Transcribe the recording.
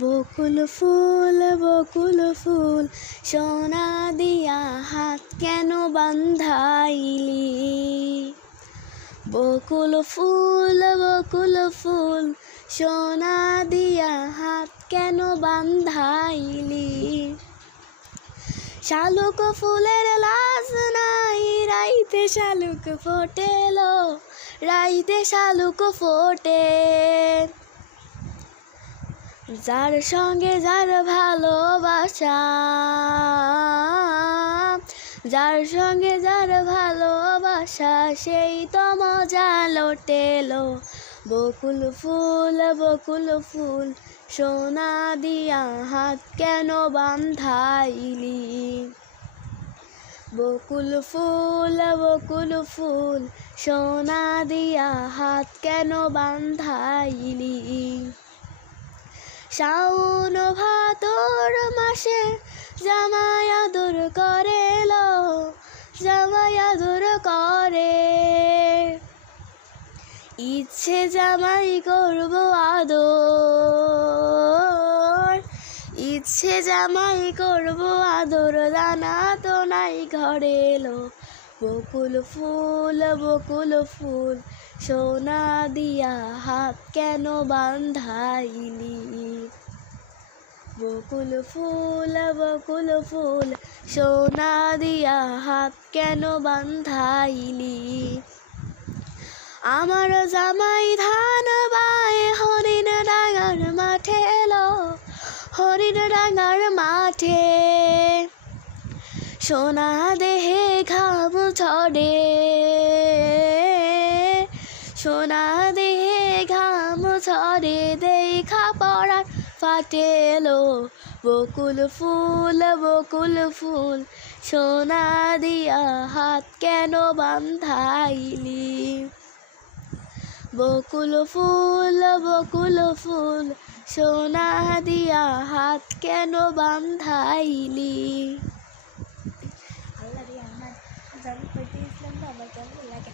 বকুল ফুল সোনা দিয়া হাত কেন বান্ধাইলি। বকুল ফুল সোনা দিয়া হাত কেন বান্ধাইলি। শালুক ফুলের লাজ নাই, রাইতে শালুক ফোটেলো, রাইতে শালুক ফোটে। যার সঙ্গে যার ভালোবাসা, যার সঙ্গে যার ভালোবাসা, সেই তো মজা লোটেলো। বকুল ফুল সোনা দিয়া হাত কেন বান্ধাইলি। বকুল ফুল সোনা দিয়া হাত কেন বান্ধাইলি। শাওন ভাদর মাসে জামাই আদর করেলো, জামাই আদর করে। ইচ্ছে জামাই করব আদর, ইচ্ছে জামাই করব আদর, দানা তো নাই ঘরে এলো। বকুল ফুল সোনা দিয়া হাত কেন বান্ধাইলি। বকুল ফুল সোনা দিয়া হাত কেন বান্ধাইলি। আমার জামাই ধান বায় হরিণ ডাঙার মাঠে এলো, হরিণ ডাঙার মাঠে। সোনা দেহে ঘাম ঝরে, সোনা দেহে ঘাম ঝরে, দেখা পড়ার ফাটেলো। বকুল ফুল সোনা দিয়া হাত কেন বান্ধাইলি। বকুল ফুল সোনা দিয়া হাত কেন বান্ধাইলি। আল্লাহ রে, আমার জানি কইতে ইসলাম তো আমার কেমন লাগে।